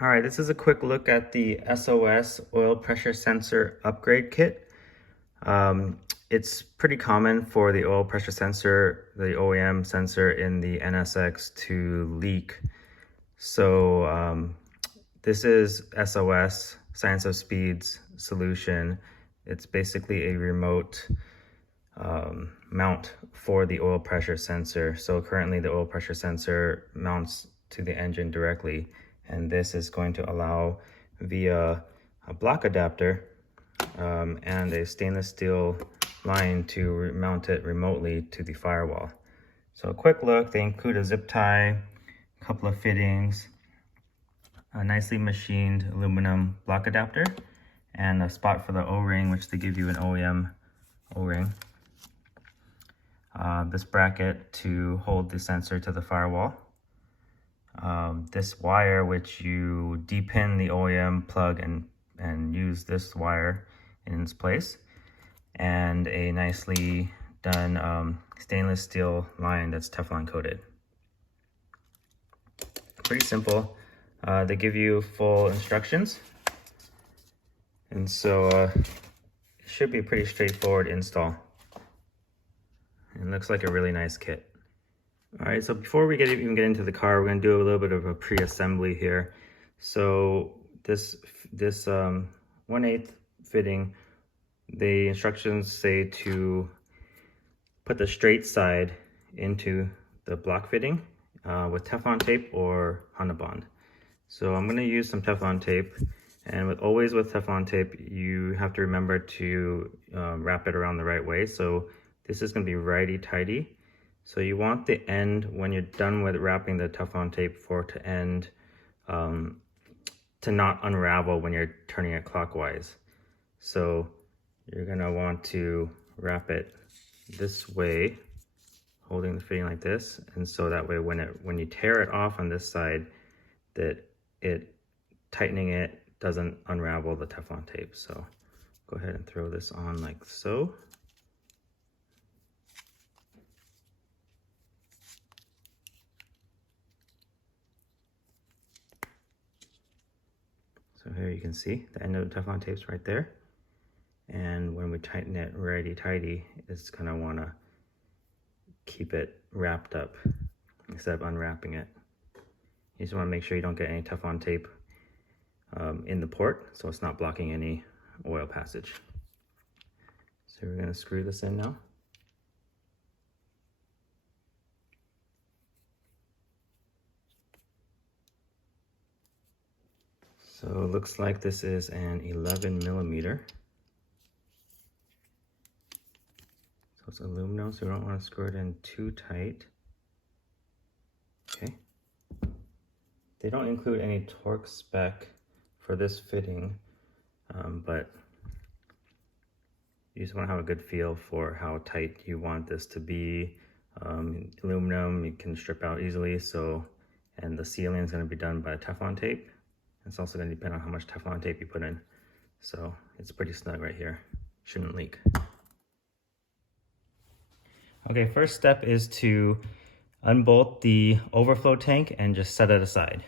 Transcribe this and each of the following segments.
All right, this is a quick look at the SOS oil pressure sensor upgrade kit. It's pretty common for the oil pressure sensor, the OEM sensor in the NSX to leak. So this is SOS, Science of Speed's solution. It's basically a remote mount for the oil pressure sensor. So currently the oil pressure sensor mounts to the engine directly, and this is going to allow via a block adapter and a stainless steel line to mount it remotely to the firewall. So a quick look, they include a zip tie, a couple of fittings, a nicely machined aluminum block adapter, and a spot for the O-ring, which they give you an OEM O-ring. This bracket to hold the sensor to the firewall. This wire, which you depin the OEM plug and use this wire in its place, and a nicely done stainless steel line that's Teflon coated. Pretty simple. They give you full instructions, and so it should be a pretty straightforward install. It looks like a really nice kit. All right, so before we even get into the car, we're gonna do a little bit of a pre-assembly here. So this 1/8 fitting, the instructions say to put the straight side into the block fitting with Teflon tape or Honda Bond. So I'm gonna use some Teflon tape, and always with Teflon tape, you have to remember to wrap it around the right way. So this is gonna be righty-tighty. So you want the end, when you're done with wrapping the Teflon tape, for it to end, to not unravel when you're turning it clockwise. So you're gonna want to wrap it this way, holding the fitting like this. And so that way when you tear it off on this side, that tightening it doesn't unravel the Teflon tape. So go ahead and throw this on like so. So here you can see the end of the Teflon tape's right there. And when we tighten it righty-tighty, it's gonna wanna keep it wrapped up instead of unwrapping it. You just wanna make sure you don't get any Teflon tape in the port, so it's not blocking any oil passage. So we're gonna screw this in now. So it looks like this is an 11mm. So it's aluminum, so we don't want to screw it in too tight. Okay. They don't include any torque spec for this fitting, but you just want to have a good feel for how tight you want this to be. Aluminum, you can strip out easily, and the sealing is going to be done by Teflon tape. It's also going to depend on how much Teflon tape you put in. So it's pretty snug right here. Shouldn't leak. Okay, first step is to unbolt the overflow tank and just set it aside.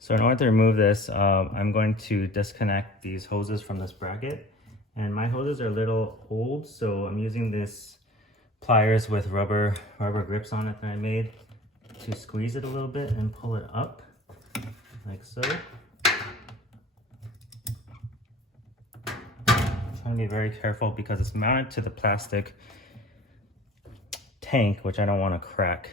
So in order to remove this, I'm going to disconnect these hoses from this bracket. And my hoses are a little old, so I'm using this pliers with rubber grips on it that I made to squeeze it a little bit and pull it up, like so. Trying to be very careful because it's mounted to the plastic tank, which I don't want to crack.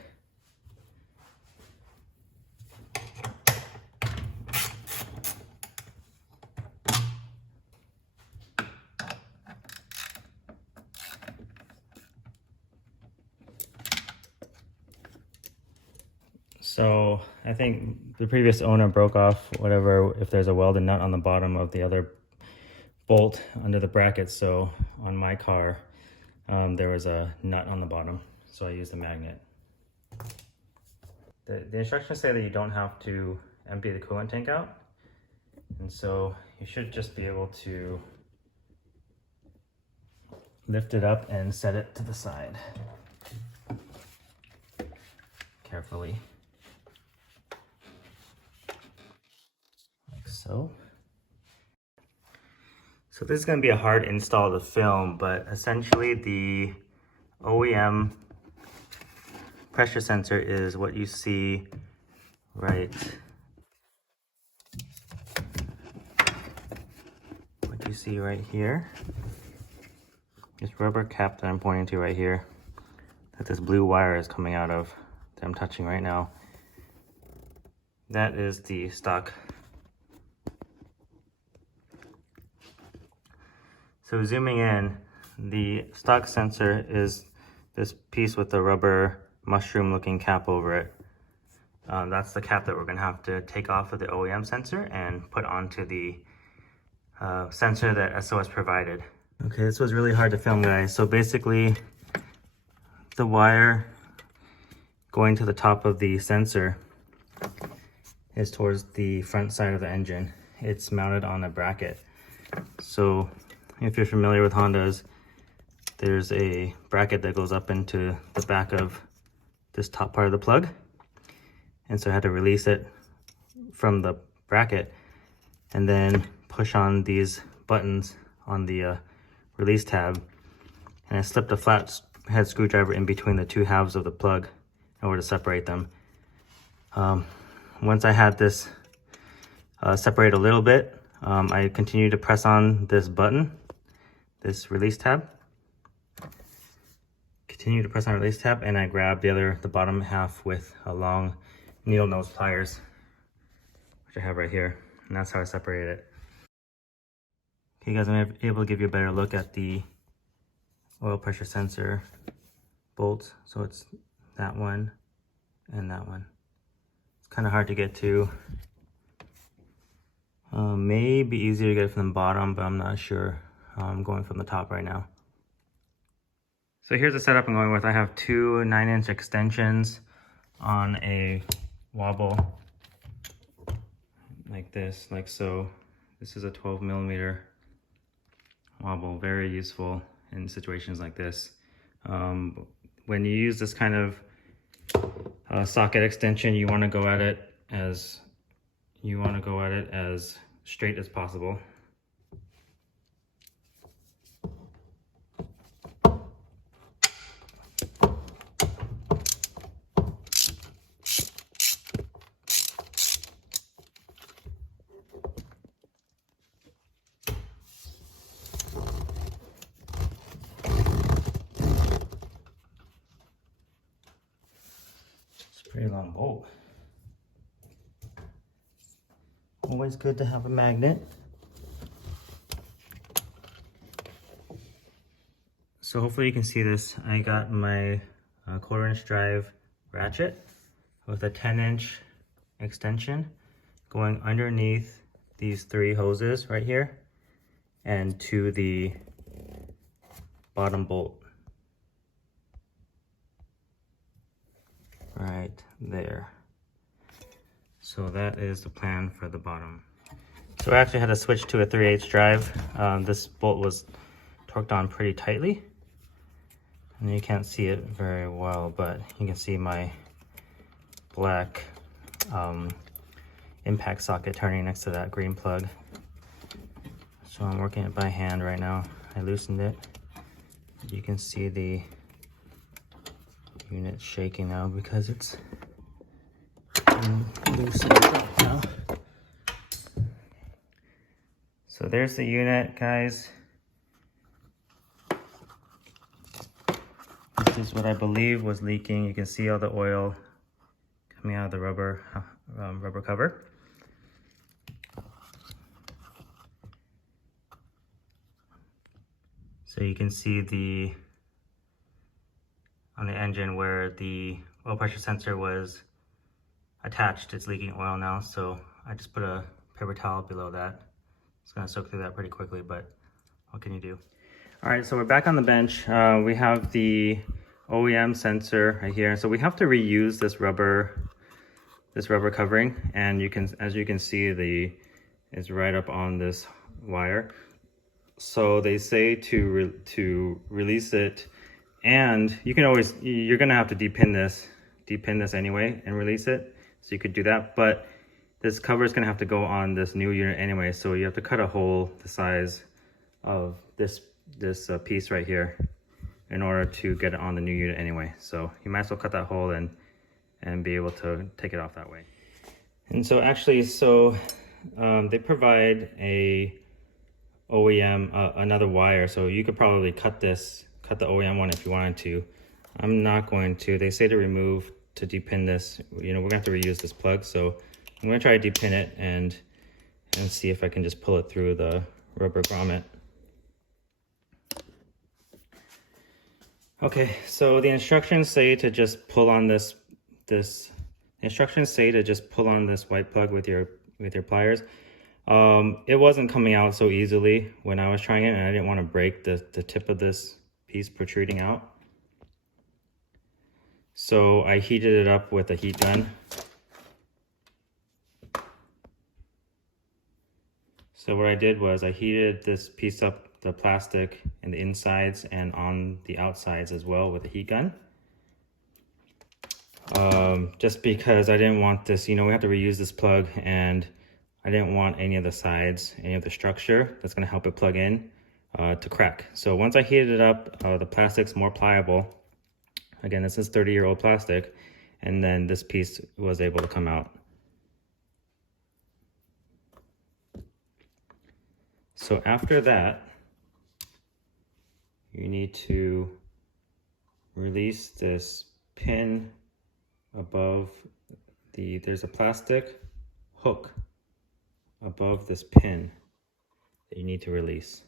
So I think the previous owner broke off whatever, if there's a welded nut on the bottom of the other bolt under the bracket. So on my car, there was a nut on the bottom, so I used a magnet. The instructions say that you don't have to empty the coolant tank out, and so you should just be able to lift it up and set it to the side carefully. so. So this is going to be a hard install to film, but essentially the OEM pressure sensor is what you see right here. This rubber cap that I'm pointing to right here, that this blue wire is coming out of, that I'm touching right now, that is the stock. So zooming in, the stock sensor is this piece with the rubber mushroom looking cap over it. That's the cap that we're going to have to take off of the OEM sensor and put onto the sensor that SOS provided. Okay, this was really hard to film, guys. So basically, the wire going to the top of the sensor is towards the front side of the engine. It's mounted on a bracket. So if you're familiar with Hondas, there's a bracket that goes up into the back of this top part of the plug. And so I had to release it from the bracket and then push on these buttons on the release tab. And I slipped a flat head screwdriver in between the two halves of the plug in order to separate them. Once I had this separate a little bit, I continued to press on this button, this release tab. Continue to press on release tab, and I grabbed the bottom half with a long needle nose pliers, which I have right here, and that's how I separated it. Okay guys, I'm able to give you a better look at the oil pressure sensor bolts. So it's that one and that one. It's kind of hard to get to. Maybe easier to get from the bottom, but I'm not sure. I'm going from the top right now. So here's the setup I'm going with. I have two 9-inch extensions on a wobble like this, like so. This is a 12mm wobble, very useful in situations like this. When you use this kind of socket extension, you want to go at it as straight as possible. Pretty long bolt. Always good to have a magnet. So hopefully you can see this. I got my 1/4-inch drive ratchet with a 10-inch extension going underneath these 3 hoses right here and to the bottom bolt. Right there. So that is the plan for the bottom. So I actually had to switch to a 3/8 drive. This bolt was torqued on pretty tightly. And you can't see it very well, but you can see my black impact socket turning next to that green plug. So I'm working it by hand right now. I loosened it. You can see the unit shaking now because it's loosened up now. So there's the unit, guys. This is what I believe was leaking. You can see all the oil coming out of the rubber cover. So you can see on the engine where the oil pressure sensor was attached, it's leaking oil now. So I just put a paper towel below that. It's gonna soak through that pretty quickly, but what can you do? All right, so we're back on the bench. We have the OEM sensor right here. So we have to reuse this rubber covering, and as you can see, it's right up on this wire. So they say to release it, and you're gonna have to depin this anyway and release it. So you could do that, but this cover is gonna have to go on this new unit anyway, so you have to cut a hole the size of this piece right here in order to get it on the new unit anyway. So you might as well cut that hole and be able to take it off that way. And so actually, they provide a OEM, another wire, so you could probably cut the OEM one if you wanted to. I'm not going to. They say to depin this, you know, we're gonna have to reuse this plug, so I'm gonna try to depin it and see if I can just pull it through the rubber grommet. Okay, so the instructions say to just pull on this white plug with your pliers. It wasn't coming out so easily when I was trying it, and I didn't want to break the tip of this piece protruding out. So I heated it up with a heat gun. So what I did was I heated this piece up, the plastic and the insides and on the outsides as well with a heat gun. Just because I didn't want this, you know, we have to reuse this plug, and I didn't want any of the sides, any of the structure that's going to help it plug in to crack. So once I heated it up, the plastic's more pliable. Again, this is 30-year-old plastic, and then this piece was able to come out. So after that, you need to release this pin above there's a plastic hook above this pin that you need to release.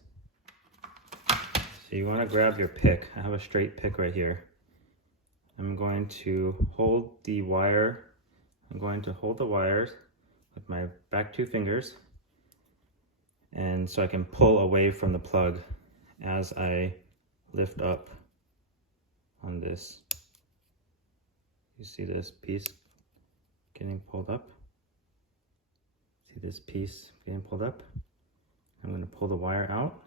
So you want to grab your pick. I have a straight pick right here. I'm going to hold the wire. I'm going to hold the wires with my back two fingers, and so I can pull away from the plug as I lift up on this. You see this piece getting pulled up? See this piece getting pulled up? I'm going to pull the wire out.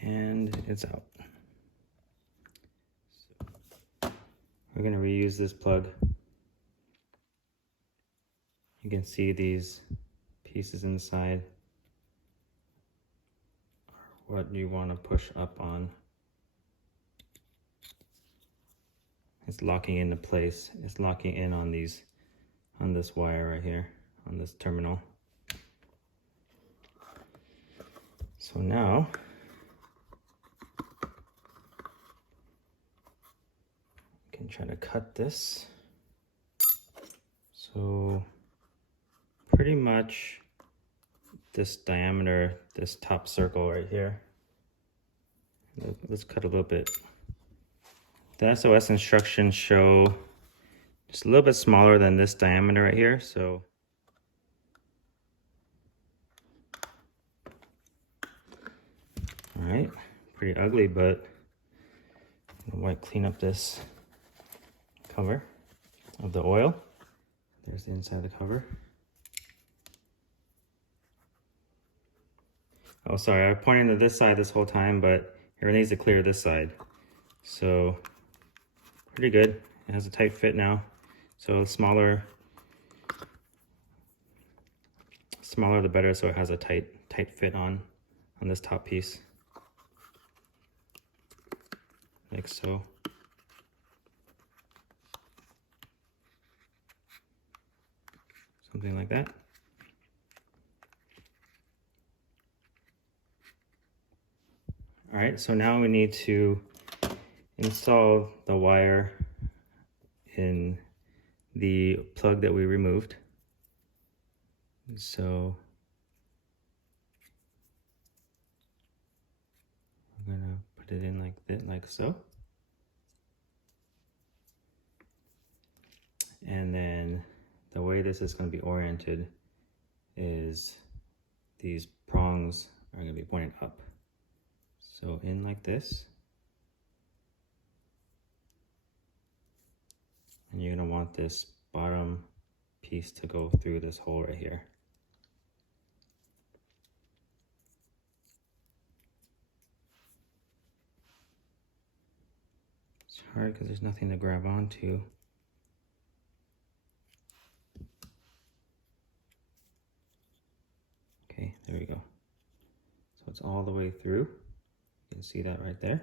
And it's out. So we're going to reuse this plug. You can see these pieces inside are what you want to push up on. It's locking into place. It's locking in on this wire right here, on this terminal. So now I can try to cut this. So pretty much this diameter, this top circle right here. Let's cut a little bit. The SOS instructions show just a little bit smaller than this diameter right here, so all right, pretty ugly, but I'm gonna clean up this cover of the oil. There's the inside of the cover. Oh, sorry, I pointed to this side this whole time, but it needs to clear this side. So pretty good. It has a tight fit now. So smaller the better, so it has a tight fit on this top piece. Like so. Something like that. All right, so now we need to install the wire in the plug that we removed. So we're gonna put it in like so. And then the way this is going to be oriented is these prongs are going to be pointed up. So in like this. And you're going to want this bottom piece to go through this hole right here. It's hard because there's nothing to grab onto. Okay, there we go. So it's all the way through. You can see that right there.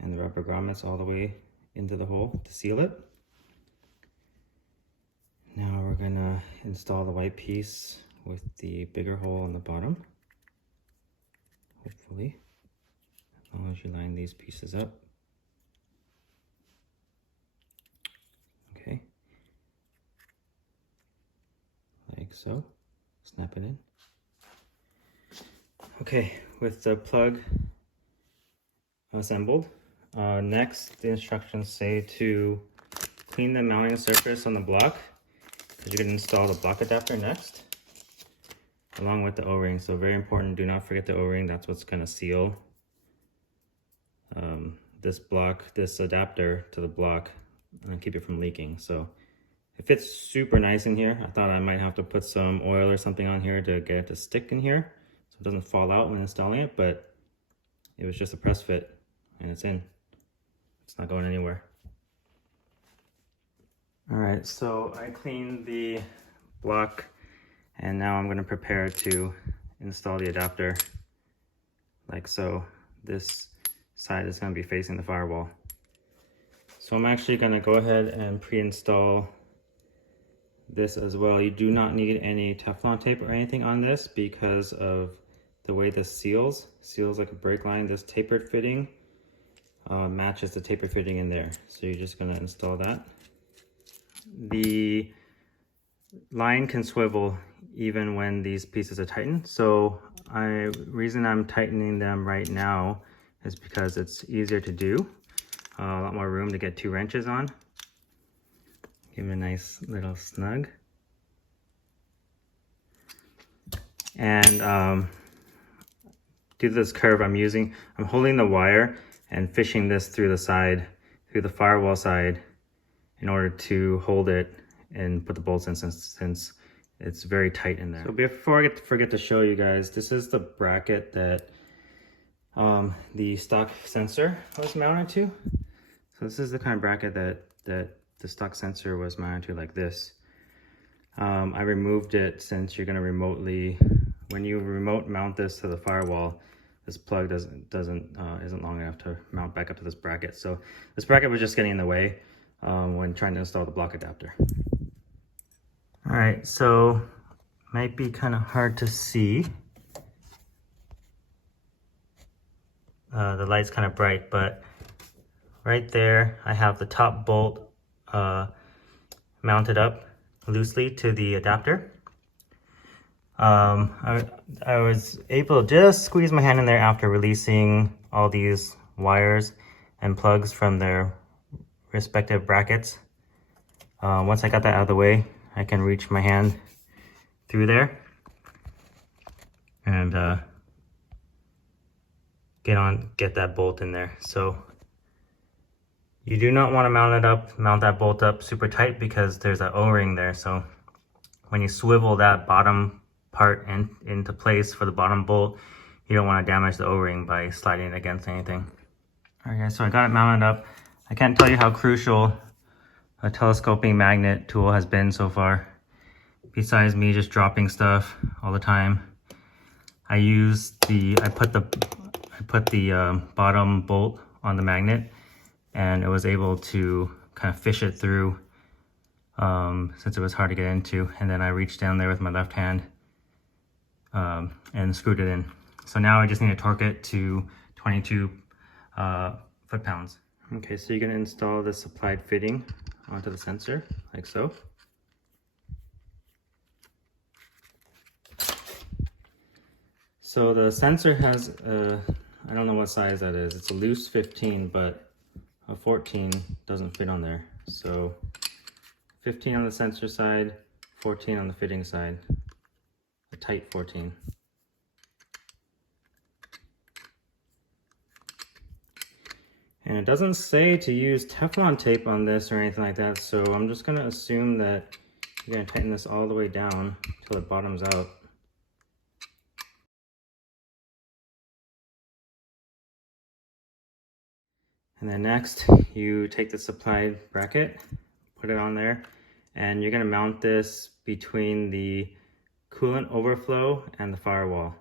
And the rubber grommets all the way into the hole to seal it. Now we're gonna install the white piece with the bigger hole on the bottom. Hopefully, as long as you line these pieces up. Okay. Like so. Snap it in. Okay, with the plug assembled, next the instructions say to clean the mounting surface on the block, because you're going to install the block adapter next, along with the O-ring. So very important, do not forget the O-ring. That's what's going to seal this adapter to the block and keep it from leaking. So it fits super nice in here. I thought I might have to put some oil or something on here to get it to stick in here so it doesn't fall out when installing it, but it was just a press fit and it's in. It's not going anywhere. All right, so I cleaned the block and now I'm going to prepare to install the adapter like so. This side is going to be facing the firewall. So I'm actually going to go ahead and pre-install this as well. You do not need any Teflon tape or anything on this because of the way this seals like a brake line. This tapered fitting matches the tapered fitting in there. So you're just going to install that. The line can swivel even when these pieces are tightened. So reason I'm tightening them right now is because it's easier to do. A lot more room to get 2 wrenches on. Give it a nice little snug. And due to this curve I'm holding the wire and fishing this through the side, through the firewall side, in order to hold it and put the bolts in since it's very tight in there. So before I forget to show you guys, this is the bracket that the stock sensor was mounted to. So this is the kind of bracket that the stock sensor was mounted to, like this. I removed it since you're going to when you remote mount this to the firewall, this plug isn't long enough to mount back up to this bracket. So this bracket was just getting in the way when trying to install the block adapter. All right, so might be kind of hard to see. The light's kind of bright, but right there I have the top bolt mounted up loosely to the adapter. I was able to just squeeze my hand in there after releasing all these wires and plugs from their respective brackets. Once I got that out of the way, I can reach my hand through there and get that bolt in there. So you do not want to mount that bolt up super tight because there's an O-ring there. So when you swivel that bottom part into place for the bottom bolt, you don't want to damage the O-ring by sliding it against anything. All right guys, so I got it mounted up. I can't tell you how crucial a telescoping magnet tool has been so far. Besides me just dropping stuff all the time, I put the bottom bolt on the magnet, and it was able to kind of fish it through since it was hard to get into. And then I reached down there with my left hand and screwed it in. So now I just need to torque it to 22 foot-pounds. Okay, so you're going to install the supplied fitting onto the sensor, like so. So the sensor has, I don't know what size that is. It's a loose 15, but a 14 doesn't fit on there. So 15 on the sensor side, 14 on the fitting side, a tight 14. And it doesn't say to use Teflon tape on this or anything like that, so I'm just going to assume that You're going to tighten this all the way down until it bottoms out. And then next, you take the supply bracket, put it on there, and you're going to mount this between the coolant overflow and the firewall.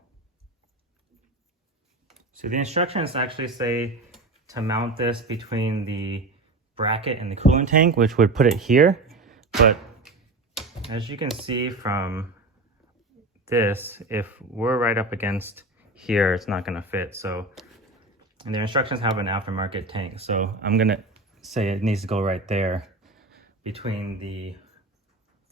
So the instructions actually say to mount this between the bracket and the coolant tank, which would put it here. But as you can see from this, if we're right up against here, it's not going to fit. So, and the instructions have an aftermarket tank, so I'm gonna say it needs to go right there between the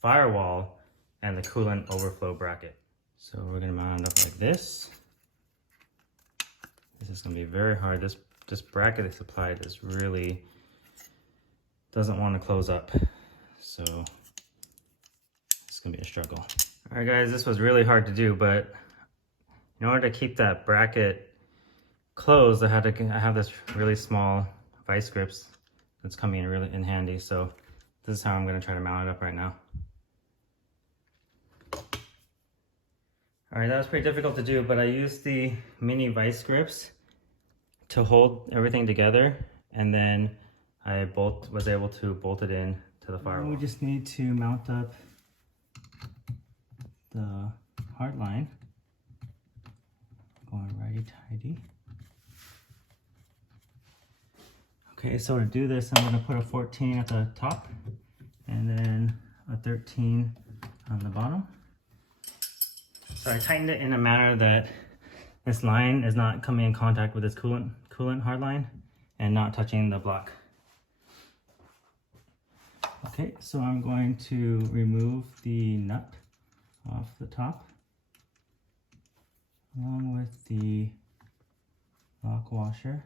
firewall and the coolant overflow bracket. So we're gonna mount it up like this. This is gonna be very hard. This bracket that's applied is really doesn't want to close up, so it's gonna be a struggle. All right, guys, this was really hard to do, but in order to keep that bracket closed, I have this really small vice grips that's coming in really in handy. So this is how I'm going to try to mount it up right now. All right, that was pretty difficult to do, but I used the mini vice grips to hold everything together, and then I was able to bolt it in to the firewall. We just need to mount up the hard line, going righty-tighty. Okay, so to do this, I'm going to put a 14 at the top and then a 13 on the bottom. So I tightened it in a manner that this line is not coming in contact with this coolant hard line and not touching the block. Okay, so I'm going to remove the nut off the top along with the lock washer.